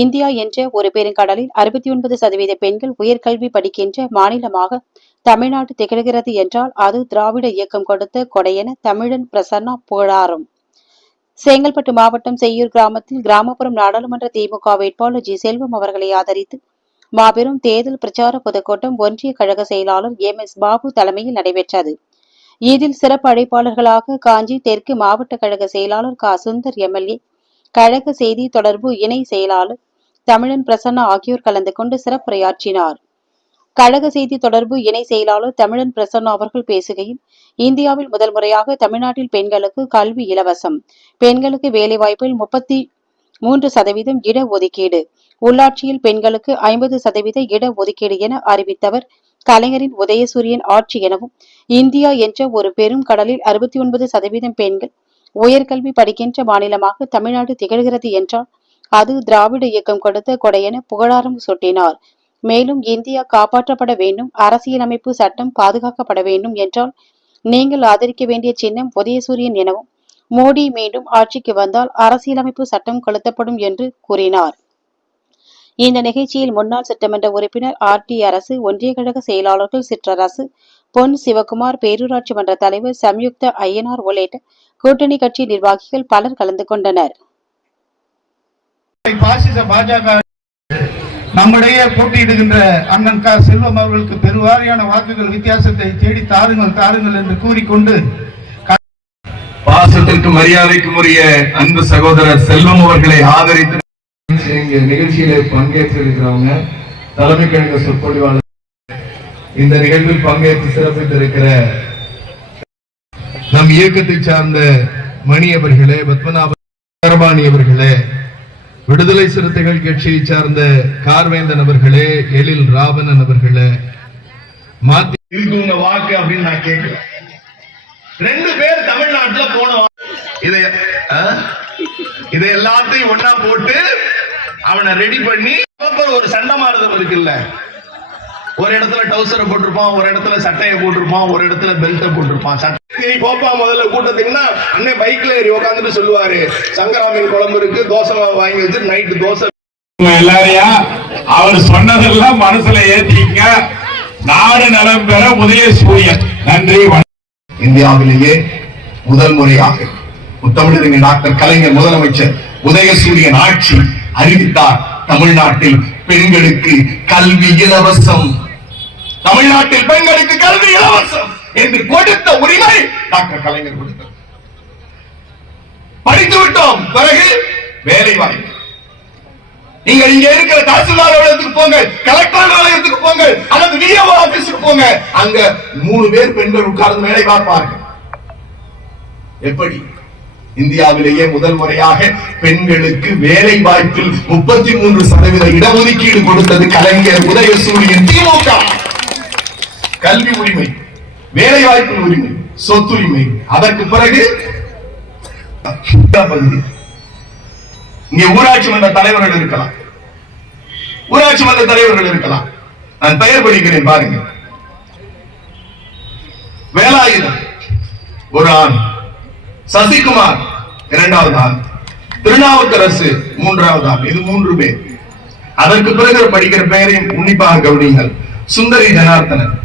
India என்ற ஒரு பெருங்கடலில் அறுபத்தி ஒன்பது சதவீத பெண்கள் உயர்கல்வி படிக்கின்ற மாநிலமாக தமிழ்நாடு திகழ்கிறது என்றால் அது திராவிட இயக்கம் கொடுத்த கொடையென தமிழன் பிரசன்னா புகழாரும். செங்கல்பட்டு மாவட்டம் செய்யூர் கிராமத்தில் கிராமப்புறம் நாடாளுமன்ற திமுக வேட்பாளர் ஜி செல்வம் அவர்களை ஆதரித்து மாபெரும் தேர்தல் பிரச்சார பொதுக்கூட்டம் ஒன்றிய கழக செயலாளர் எம் எஸ் பாபு தலைமையில் நடைபெற்றது. இதில் சிறப்பு அழைப்பாளர்களாக காஞ்சி தெற்கு மாவட்ட கழக செயலாளர் க. சுந்தர் எம்எல்ஏ கழக செய்தி தொடர்பு இணை செயலாளர் தமிழன் பிரசன்னா ஆகியோர் கலந்து கொண்டு சிறப்புரையாற்றினார். கழக செய்தி தொடர்பு இணை செயலாளர் தமிழன் பிரசன்னா அவர்கள் பேசுகையில் இந்தியாவில் முதல் முறையாக தமிழ்நாட்டில் பெண்களுக்கு கல்வி இலவசம். பெண்களுக்கு வேலைவாய்ப்பில் முப்பத்தி மூன்று சதவீதம் இட ஒதுக்கீடு உள்ளாட்சியில் பெண்களுக்கு ஐம்பது சதவீத இட ஒதுக்கீடு என அறிவித்தவர் கலைஞரின் உதயசூரியன் ஆட்சி எனவும் இந்தியா என்ற ஒரு பெரும் கடலில் அறுபத்தி ஒன்பது சதவீதம் பெண்கள் உயர்கல்வி படிக்கின்ற மாநிலமாக தமிழ்நாடு திகழ்கிறது என்றால் அது திராவிட இயக்கம் கொடுத்த கொடையென புகழாரம் சுட்டினார். மேலும் இந்தியா காப்பாற்றப்பட வேண்டும் அரசியலமைப்பு சட்டம் பாதுகாக்கப்பட வேண்டும் என்றால் நீங்கள் ஆதரிக்க வேண்டிய சின்னம் உதயசூரியன் எனவும் மோடி மீண்டும் ஆட்சிக்கு வந்தால் அரசியலமைப்பு சட்டம் கொளுத்தப்படும் என்று கூறினார். இந்த நிகழ்ச்சியில் முன்னாள் சட்டமன்ற உறுப்பினர் ஆர் டி அரசு ஒன்றிய கழக செயலாளர்கள் சிற்றரசு பொன் சிவகுமார் பேரூராட்சி மன்ற தலைவர் சம்யுக்த ஐயனார் உள்ளிட்ட கூட்டணி கட்சி நிர்வாகிகள் பலர் கலந்து கொண்டனர். நம்முடைய போட்டியிடுகின்ற அண்ணன் க செல்வம் அவர்களுக்கு பெருவாரியான வாக்குகள் வித்தியாசத்தை தேடி தாருங்கள் தாருங்கள் என்று கூறிக்கொண்டு பாசத்திற்கு மரியாதைக்கும் உரிய அன்பு சகோதரர் செல்வம் அவர்களை ஆதரித்து நிகழ்ச்சியில பங்கேற்றிருக்கிறவங்க தலைமை கழக சொற்பொழிவாளர் இந்த நிகழ்வில் பங்கேற்று சிறப்பித்திருக்கிற நம் இயக்கத்தை சார்ந்த மணி அவர்களே பத்மநாபரபாணி அவர்களே விடுதலை சிறுத்தைகள் கட்சியை சார்ந்த கார்வேந்தன் அவர்களே எழில் ராவணன் அவர்களே மாத்தி இதுக்கு உங்க வாக்கு அப்படின்னு நான் கேட்கல ரெண்டு பேர் தமிழ்நாட்டுல போன இதை இதை எல்லாத்தையும் ஒன்னா போட்டு அவனை ரெடி பண்ணி ஒரு சண்டை மாறுதல் இருக்குல்ல. ஒரு இடத்துல டவுசரை போட்டிருப்பான் ஒரு இடத்துல சட்டையை போட்டிருப்பான் ஒரு இடத்துல பெல்ட்டை போட்டிருப்பான். சட்டை நீ போப்பா முதல்ல கூட்டத்துக்குன்னா அண்ணன் பைக்ல ஏறி உட்காந்துட்டு சொல்லுவாரு. சங்கராமின் குழம்பு இருக்கு தோசை வாங்கி வச்சு நைட்டு தோசை. உங்க எல்லாரையும் அவர் சொன்னதெல்லாம் மனசுல ஏத்திக்க நாடு நலம் பெற உதயசூரியன் நன்றி வணக்கம். இந்தியாவிலேயே முதல் முறையாக முத்தமிழறிஞர் டாக்டர் கலைஞர் முதலமைச்சர் உதயசூரியன் ஆட்சி அறிவித்தார். தமிழ்நாட்டில் பெண்களுக்கு கல்வி இலவசம். தமிழ்நாட்டில் பெண்களுக்கு கல்வி இலவசம் என்று கொடுத்த உரிமை டாக்டர் கலைஞர் கொடுத்தார் படித்து விட்டோம். பிறகு வேலை வாய்ப்பு. நீங்கள் இங்க இருக்கிற தாசில்தார் அலுவலகத்துக்கு போங்க கலெக்டர் அலுவலகத்துக்கு போங்க அல்லது விஏஓ ஆபீஸுக்கு போங்க அங்க மூணு பேர் பெண்கள் உட்கார்ந்து வேலை பார்ப்பார்கள். எப்படி? இந்தியாவிலேயே முதல் முறையாக பெண்களுக்கு வேலை வாய்ப்பில் முப்பத்தி மூன்று சதவீத இடஒதுக்கீடு கொடுத்தது கலைஞர் உதயசூரியன் திமுக கல்வி உரிமை வேலை வாய்ப்பு உரிமை சொத்துரிமை. அதற்கு பிறகு பகுதி ஊராட்சி மன்ற தலைவர்கள் இருக்கலாம். ஊராட்சி மன்ற தலைவர்கள் இருக்கலாம். நான் பெயர் படிக்கிறேன் பாருங்க. வேலாயுதம் ஒரு ஆண். சசிகுமார் இரண்டாவது ஆண். திருநாவுக்கரசு மூன்றாவது ஆண். இது மூன்று பேர். அதற்கு பிறகு படிக்கிற பெயரையும் உன்னிப்பாக கவனிங்கள் சுந்தரி ஜனார்த்தனன்.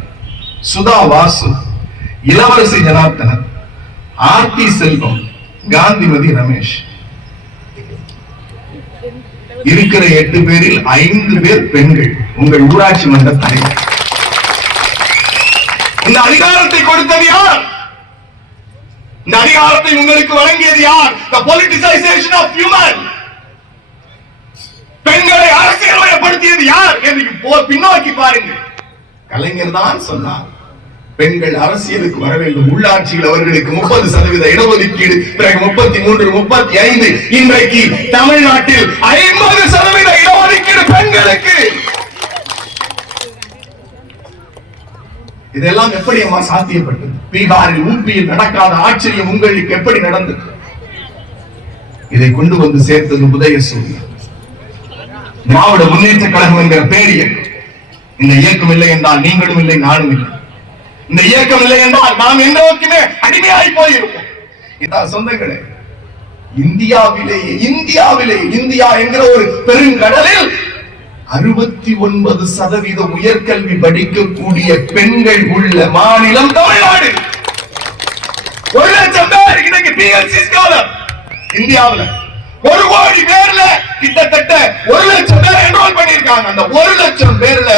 சுதா வாசு இளவரசி ஜனார்த்தனன் ஆர்த்தி செல்வம் காந்திமதி ரமேஷ். இருக்கிற எட்டு பேரில் ஐந்து பேர் பெண்கள். உங்கள் ஊராட்சி மன்ற தலைவர். இந்த அதிகாரத்தை கொடுத்தது யார்? இந்த அதிகாரத்தை உங்களுக்கு வழங்கியது யார்? The politicization பெண்களை அரசியல் யார்? என்று பின்னோக்கி பாருங்கள். கலைஞர் தான் சொன்னார். பெண்கள் அரசியலுக்கு வர வேண்டும். உள்ளாட்சியில் அவர்களுக்கு முப்பது சதவீத இடஒதுக்கீடு பிறகு முப்பத்தி மூன்று முப்பத்தி ஐந்து இன்றைக்கு தமிழ்நாட்டில் ஐம்பது சதவீத இடஒதுக்கீடு பெண்களுக்கு. இதெல்லாம் எப்படி அம்மா சாத்தியப்பட்டது? பீகாரில் உம்பியில் நடக்காத ஆச்சரியம் உங்களுக்கு எப்படி நடந்தது? இதை கொண்டு வந்து சேர்த்தது உதயசூரியன். திராவிட முன்னேற்ற கழகம் என்கிற பேரியக்கம் இந்த இயக்கம் இல்லை என்றால் நீங்களும் இல்லை நானும் இல்லை. இந்த இயக்கம் இல்லை என்றால் நாம் எல்லோருக்குமே நோக்கியுமே அடிமையாய் போயிருப்போம். இதான் சொந்தங்களே இந்தியாவிலேயே இந்தியாவிலே இந்தியா என்கிற ஒரு பெருங்கடலில் அறுபத்தி ஒன்பது சதவீத உயர்கல்வி படிக்கக்கூடிய பெண்கள் உள்ள மாநிலம் தமிழ்நாடு. ஒரு லட்சம் பேர் இன்னைக்கு பிஎல்சி ஸ்காலர் இந்தியாவுல. ஒரு கோடி பேர்ல கிட்டத்தட்ட ஒரு லட்சம் பேர் என்ரோல் பண்ணிருக்காங்க அந்த ஒரு லட்சம் பேர்ல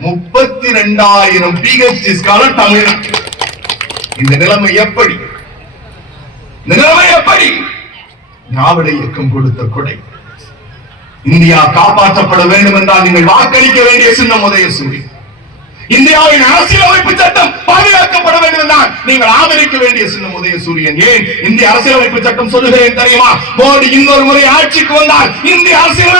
முப்பத்தி ரெண்டாயிரம் பிஹெச்டி ஸ்காலர் தமிழ்நாடு இந்த நிலைமை எப்படி? இந்த நிலைமை எப்படி? திராவிட இயக்கம் கொடுத்த கொடை. இந்தியா காப்பாற்றப்பட வேண்டும் என்றால் நீங்கள் வாக்களிக்க வேண்டிய சின்ன உதய சூரியன் இந்தியாவின் அரசியல் அமைப்பு சட்டம் பாதுகாக்கப்பட வேண்டும் என்றால் நீங்கள் ஆதரிக்க வேண்டிய சின்னம் உதயசூரியன் ஏன்? இந்திய அரசியல் அமைப்பு சட்டம் சொல்லுகிறேன் தெரியுமா? மோடி இன்னொரு முறை ஆட்சிக்கு வந்தால் இந்திய அரசியல்